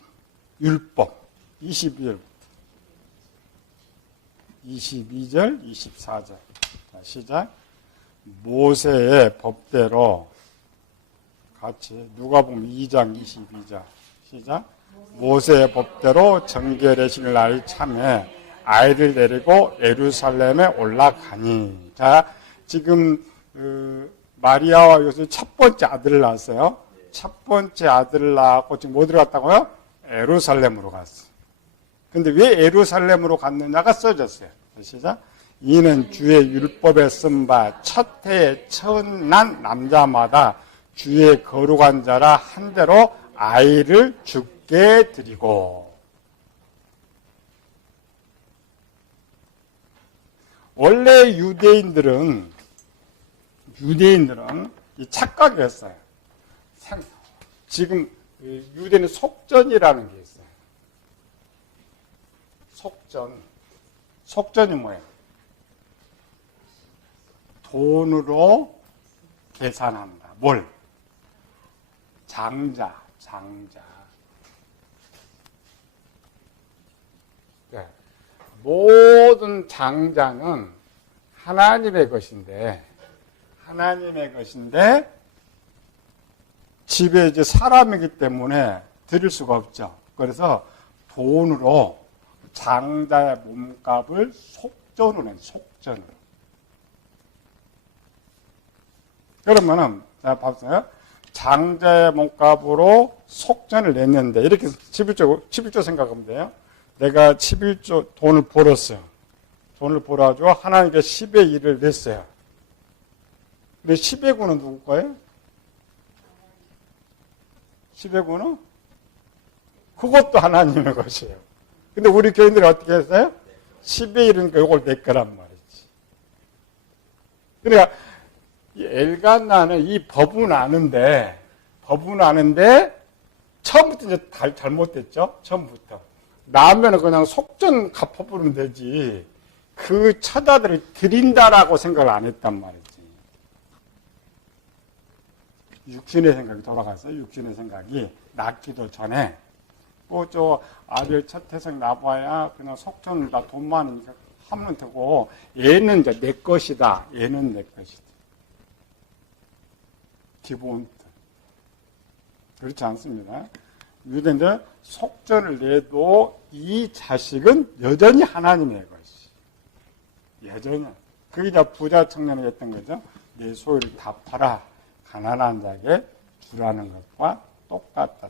율법 22절, 22절, 24절. 자, 시작. 모세의 법대로 같이 누가복음 2장 22절 시작. 모세의 법대로 정결의신을 날 참에 아이를 데리고 예루살렘에 올라가니. 자, 지금 마리아와 요셉 첫 번째 아들을 낳았어요. 첫 번째 아들을 낳았고 지금 어디로 갔다고요? 예루살렘으로 갔어. 근데 왜 예루살렘으로 갔느냐가 써졌어요. 시작. 이는 주의 율법에 쓴 바 첫 해에 처음 난 남자마다 주의 거룩한 자라 한 대로 아이를 죽게 드리고. 원래 유대인들은 이 착각을 했어요. 지금 유대는 속전이라는 게 있어요. 속전이 뭐예요? 돈으로 계산한다. 뭘? 장자. 네. 모든 장자는 하나님의 것인데 집에 이제 사람이기 때문에 드릴 수가 없죠. 그래서 돈으로 장자의 몸값을 속전으로 해, 속전으로. 그러면은, 자, 봐보세요. 장자의 몸값으로 속전을 냈는데, 이렇게 11조 생각하면 돼요. 내가 11조 돈을 벌었어요. 돈을 벌어가지고 하나님께 10의 1을 냈어요. 근데 10의 9는 누구 거예요? 10의 9는? 그것도 하나님의 것이에요. 근데 우리 교인들이 어떻게 했어요? 10의 1이니까 이걸 내 거란 말이지. 그러니까 이 엘간나는 이 법은 아는데 처음부터 이제 잘못됐죠? 처음부터. 나면은 그냥 속전 갚아버리면 되지. 그 처자들을 드린다라고 생각을 안 했단 말이지. 육신의 생각이 돌아가서 육신의 생각이 낳기도 전에 저 아들 첫 태생 나봐야 그냥 속전 나 돈 많으니까 하면 되고 얘는 이제 내 것이다. 얘는 내 것이다. 기본 그렇지 않습니다. 유대인들 속전을 내도 이 자식은 여전히 하나님의 것이. 여전히. 그게 이제 부자 청년이 했던 거죠. 내 소유를 다 팔아 가난한 자에게 주라는 것과 똑같다.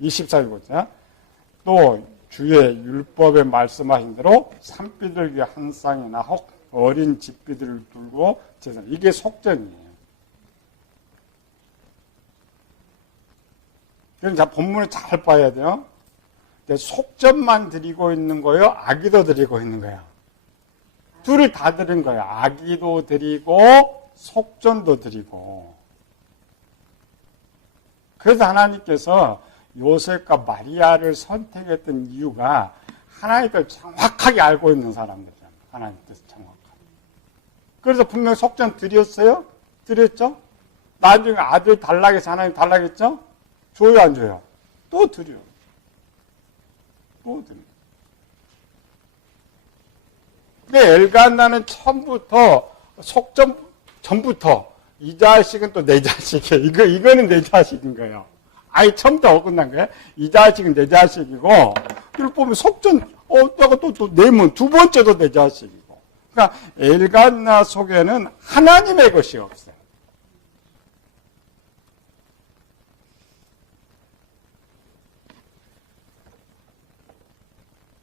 24절 보자. 또 주의 율법에 말씀하신 대로 산비둘기 한 쌍이나 혹 어린 집비들을 들고 제사. 이게 속전이에요. 그러니까 본문을 잘 봐야 돼요. 속전만 드리고 있는 거예요? 아기도 드리고 있는 거예요? 둘을 다 드린 거예요. 아기도 드리고 속전도 드리고. 그래서 하나님께서 요셉과 마리아를 선택했던 이유가 하나님을 정확하게 알고 있는 사람들이잖아요. 하나님께서 정확하게. 그래서 분명히 속전 드렸어요? 드렸죠? 나중에 아들 달라고 해서 하나님 달라고 했죠? 줘요, 안 줘요? 또 드려. 또 드려. 근데 엘간나는 처음부터, 전부터, 이 자식은 또 내 자식이에요. 이거는 내 자식인 거예요. 아예 처음부터 어긋난 거예요. 이 자식은 내 자식이고, 이걸 보면 내가 또 내면 두 번째도 내 자식이고. 그러니까 엘간나 속에는 하나님의 것이 없어요.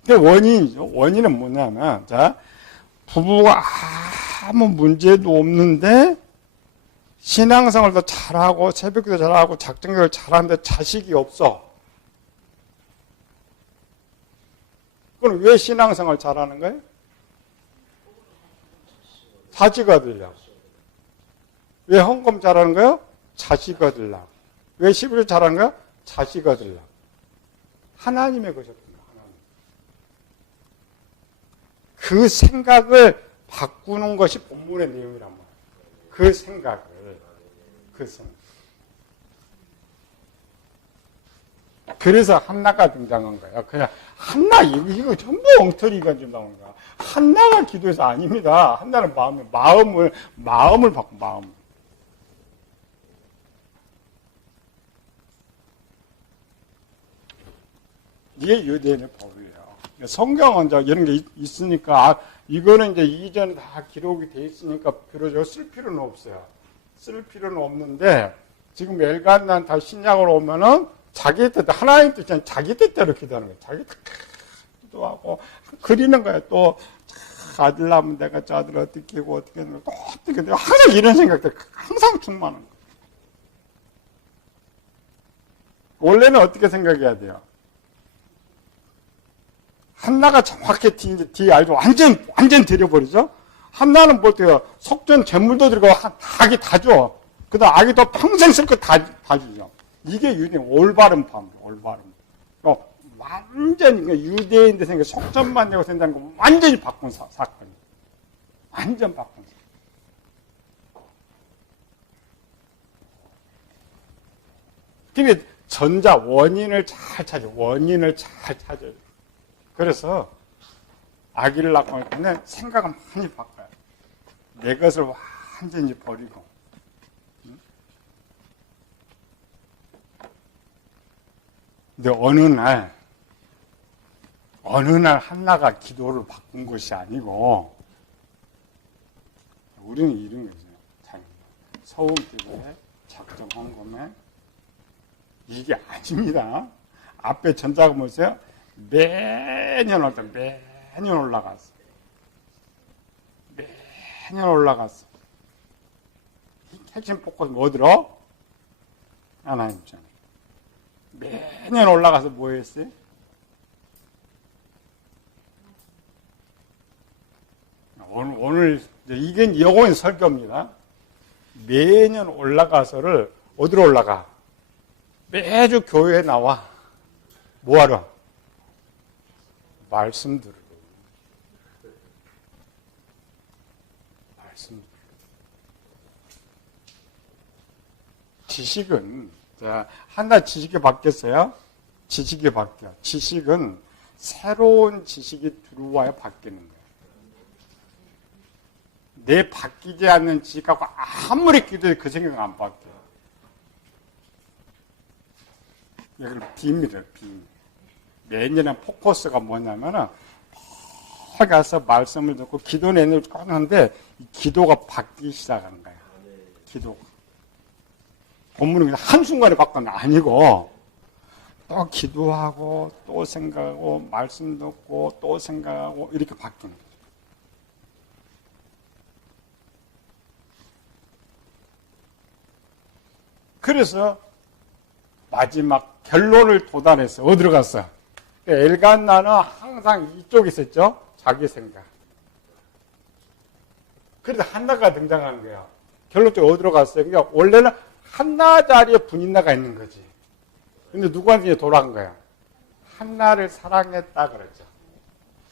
그 원인이죠. 원인은 뭐냐면, 자, 부부가 아무 문제도 없는데, 신앙생활도 잘하고, 새벽기도 잘하고, 작정교를 잘하는데 자식이 없어. 그럼 왜 신앙생활 잘하는 거예요? 자식 얻으려고. 왜 헌금 잘하는 거예요? 자식 얻으려고. 왜 11조 잘하는 거예요? 자식 얻으려고. 하나님의 것이었구나. 그 생각을 바꾸는 것이 본문의 내용이란 말이에요. 그 생각. 그래서 한나가 등장한 거예요. 그냥 한나 이거 전부 엉터리가 좀 나오는 거야. 한나가 기도해서 아닙니다. 한나는 마음을 바꾼 마음. 이게 유대인의 법이에요. 성경은 이제 이런 게 있으니까 이거는 이제 이전에 다 기록이 돼 있으니까 비로소 쓸 필요는 없어요. 쓸 필요는 없는데 지금 엘간나는 다 신약으로 오면은 자기 뜻, 하나님 뜻이 자기 뜻대로 기도하는 거예요. 자기 뜻도 그리는 거예요. 또 아들 낳으면 내가 저 아들 어떻게 키우고 어떻게 하는 거, 또 어떻게 해야 항상 이런 생각들 항상 충만한 거예요. 원래는 어떻게 생각해야 돼요? 한나가 정확히 뒤 알죠. 완전 데려버리죠. 한나는 뭐 어때요? 속전 재물도 들고 아기 다 줘. 그 다음 아기도 평생 쓸 거 다 주죠. 이게 유대인 올바른 파입니다. 올바른. 완전히 유대인들 생각 속전만 내고 생각하는 거 완전히 바꾼 사건이에요. 완전 바꾼 사건. 그게 전자 원인을 잘 찾아요. 원인을 잘 찾아요. 그래서 아기를 낳고 할 때는 생각을 많이 바꿔요. 내 것을 완전히 버리고. 근데 어느 날 한나가 기도를 바꾼 것이 아니고, 우리는 이런 거죠. 서울교회 작정한 거면 이게 아닙니다. 앞에 전자가 뭐죠? 매년 올라갔어. 매년 올라갔어. 핵심 포커스 뭐 들어? 하나님 전. 매년 올라가서 뭐 했어요? 오늘 이게 영혼의 설교입니다. 매년 올라가서를 어디로 올라가? 매주 교회에 나와. 뭐하러? 말씀 들으러. 말씀 들으러. 지식은, 자, 한나 지식이 바뀌었어요? 지식이 바뀌어. 지식은 새로운 지식이 들어와야 바뀌는 거예요. 내 바뀌지 않는 지식하고 아무리 기도해도 그 생각은 안 바뀌어요. 이걸 비밀이에요, 비밀. 매년의 포커스가 뭐냐면은, 거기 가서 말씀을 듣고 기도 내내를 하는데, 이 기도가 바뀌기 시작하는 거예요. 기도가. 본문은 그냥 한순간에 바뀌는 게 아니고, 또 기도하고, 또 생각하고, 말씀 듣고, 또 생각하고, 이렇게 바뀌는 거예요. 그래서 마지막 결론을 도달해서 어디로 갔어? 엘간나는 항상 이쪽에 있었죠? 자기 생각. 그래서 한나가 등장한 거야. 결론적으로 어디로 갔어요? 그러니까 원래는 한나 자리에 분인나가 있는 거지. 근데 누구한테 돌아간 거야? 한나를 사랑했다 그랬죠.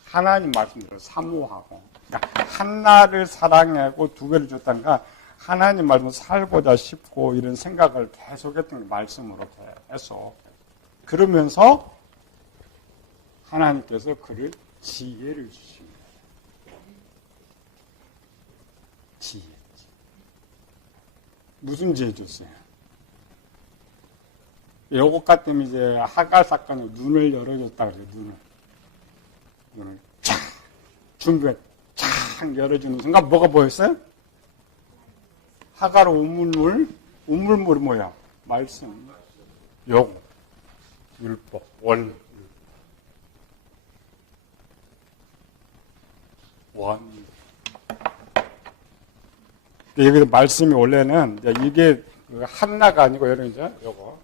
하나님 말씀대로 사모하고. 그러니까 한나를 사랑하고 두 배를 줬다니까 하나님 말씀 살고자 싶고 이런 생각을 계속했던 게 말씀으로 계속. 그러면서 하나님께서 그를 지혜를 주십니다. 지혜. 무슨 지혜 줬어요? 요것 같으면 이제 하갈 사건에 눈을 열어줬다 그래요. 눈을 쫙 준비해 쫙 열어주는 순간 뭐가 보였어요? 하갈 우물물이 뭐야? 말씀, 요거, 율법, 원. 여기서 말씀이 원래는 이게 한나가 아니고 여러분 이제 요거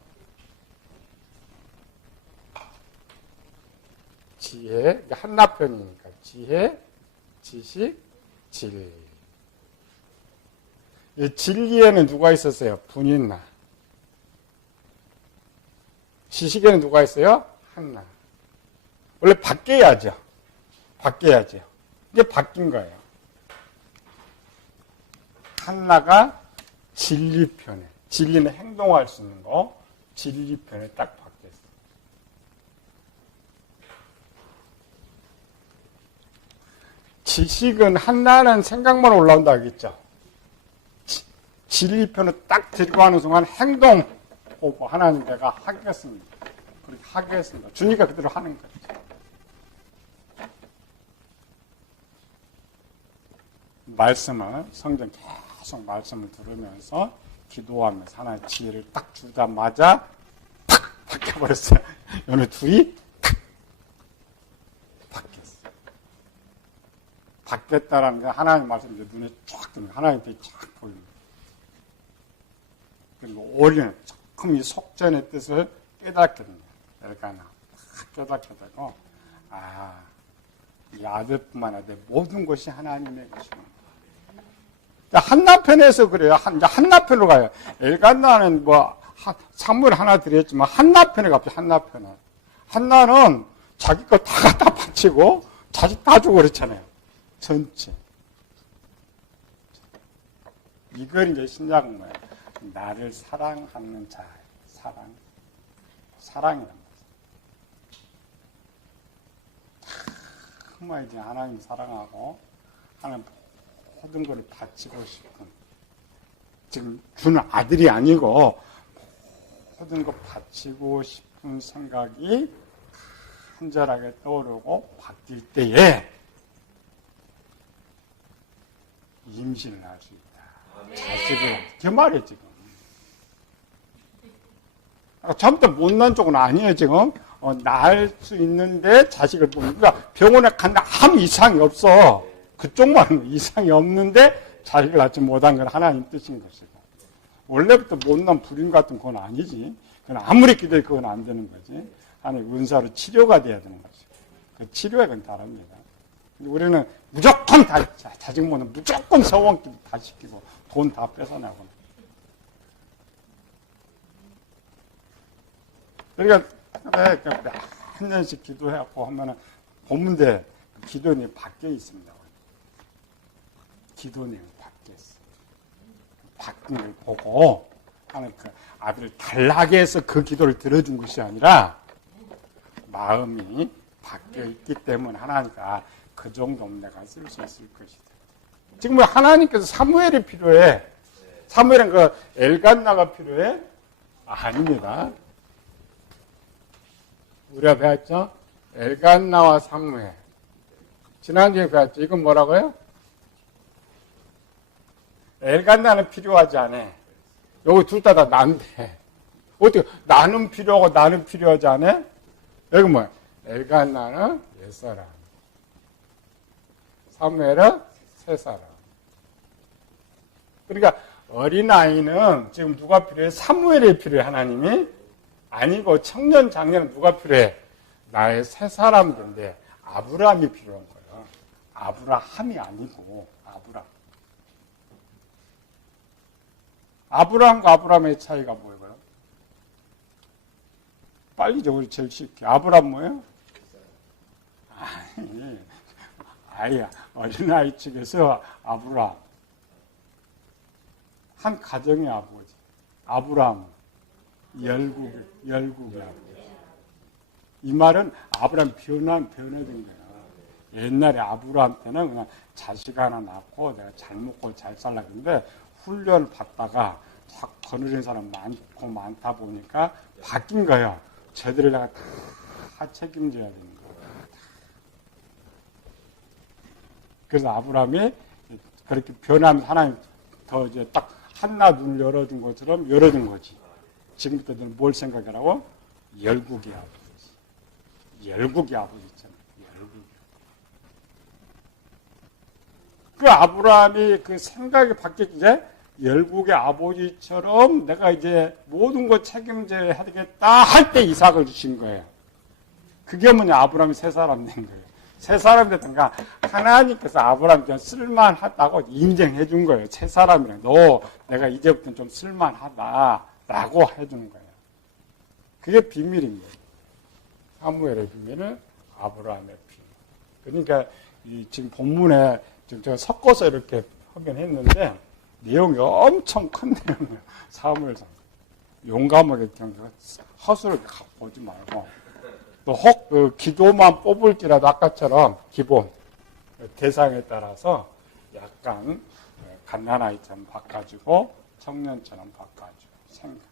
지혜 한나편이니까 지혜, 지식, 진리. 이 진리에는 누가 있었어요? 분인나. 지식에는 누가 있어요? 한나. 원래 바뀌어야죠. 이게 바뀐 거예요. 한나가 진리편에, 진리는 행동할 수 있는 거, 진리편에 딱 바뀌었어요. 지식은 한나는 생각만 올라온다 하겠죠. 진리편을 딱 들고 하는 순간 행동 보고 하나님 내가 하겠습니다. 그렇게 하겠습니다. 주니까 그대로 하는 거죠. 말씀을 성경 계속 말씀을 들으면서 기도하면서 하나의 지혜를 딱 주자마자 탁 바뀌어버렸어요. 어느 둘이 탁 바뀌었어요. 바뀌었다라는 게 하나님 말씀이 눈에 쫙 뜨는 하나님 빛이 쫙 보이는 거예요. 그리고 오리는 조금 이 속전의 뜻을 깨닫게 됩니다. 엘가나 딱 깨닫게 되고 이 아들뿐만 아니라 모든 것이 하나님의 것이구나. 한나편에서 그래요. 한나편으로 가요. 엘간나는 사물 하나 드렸지만 한나편에 갑자기 한나편에. 한나는 자기 거 다 갖다 바치고 자식 다 주고 그렇잖아요. 전체. 이걸 이제 신약은 뭐예요? 나를 사랑하는 자, 사랑이란 거죠. 정말 이제 하나님 사랑하고 하나님 모든 것을 바치고 싶은 지금 주는 아들이 아니고 모든 것 바치고 싶은 생각이 간절하게 떠오르고 바뀔 때에 임신을 할 수 있다. 자식을, 그 말이에요, 지금. 처음부터 못난 쪽은 아니에요, 지금. 낳을 수 있는데 자식을 보니까 병원에 간다 아무 이상이 없어. 그쪽만 이상이 없는데 자식을 낳지 못한 건 하나님 뜻인 것이고. 원래부터 못난 불임 같은 건 아니지. 그건 아무리 기도해 그건 안 되는 거지. 하나님 은사로 치료가 돼야 되는 것이고. 그 치료에 그건 다릅니다. 우리는 무조건 다, 자식 못하면 무조건 서원기도 다 시키고 돈 다 뺏어나고. 그러니까 한 년씩 기도해갖고 하면은 보문대 기도 내용이 바뀌어 있습니다. 기도 내용이 바뀌어 있어. 바뀐 걸 보고 하는 그 아들을 달라게 해서 그 기도를 들어준 것이 아니라 마음이 바뀌어 있기 때문에 하나님과 그 정도면 내가 쓸 수 있을 것이다. 지금 뭐 하나님께서 사무엘이 필요해. 사무엘은 그 엘간나가 필요해? 아닙니다. 우리가 배웠죠? 엘간나와 사무엘. 지난주에 배웠죠? 이건 뭐라고요? 엘간나는 필요하지 않아. 여기 둘 다 난데. 어떻게, 나는 필요하고 나는 필요하지 않아? 여기 뭐야? 엘간나는 옛사람. 사무엘은 새사람. 그러니까 어린아이는 지금 누가 필요해? 사무엘이 필요해, 하나님이? 아니고 청년 장년은 누가 필요해? 나의 새사람들인데 아브라함이 필요한 거예요. 아브라함이 아니고 아브라함. 아브라함과 아브라함의 차이가 뭐예요? 빨리 저걸 제일 쉽게. 아브라함 뭐예요? 아니야. 어린아이 측에서 아브라함. 한 가정의 아버지. 아브라함. 열국의 아버지. 이 말은 아브라함 변화된 거야. 옛날에 아브라함 때는 그냥 자식 하나 낳고 내가 잘 먹고 잘 살라 그랬는데 훈련을 받다가 확 거느린 사람 많다 보니까 바뀐 거예요. 쟤들을 내가 다 책임져야 되는 거예요. 그래서 아브라함이 그렇게 변하면 하나님 더 이제 딱 한나 눈을 열어준 것처럼 열어준 거지. 지금부터 너는 뭘 생각하라고? 열국의 아버지. 열국의 아버지잖아. 열국의. 그 아브라함이 그 생각이 바뀌었지. 이제 열국의 아버지처럼 내가 이제 모든 것 책임져야 되겠다 할 때 이삭을 주신 거예요. 그게 뭐냐? 아브라함이 새 사람 된 거예요. 새 사람이 됐던가 하나님께서 아브라함이 쓸만하다고 인정해 준 거예요. 새 사람이랑 너 내가 이제부터는 좀 쓸만하다라고 해주는 거예요. 그게 비밀인 거예요. 사무엘의 비밀은 아브라함의 비밀. 그러니까 지금 본문에 지금 제가 섞어서 이렇게 하긴 했는데 내용이 엄청 큰 내용이에요. 사무엘상. 용감하게 그냥 허술하게 보지 말고 또 혹 그 기도만 뽑을지라도 아까처럼 기본 대상에 따라서 약간 갓난아이처럼 바꿔주고 청년처럼 바꿔주고 생각.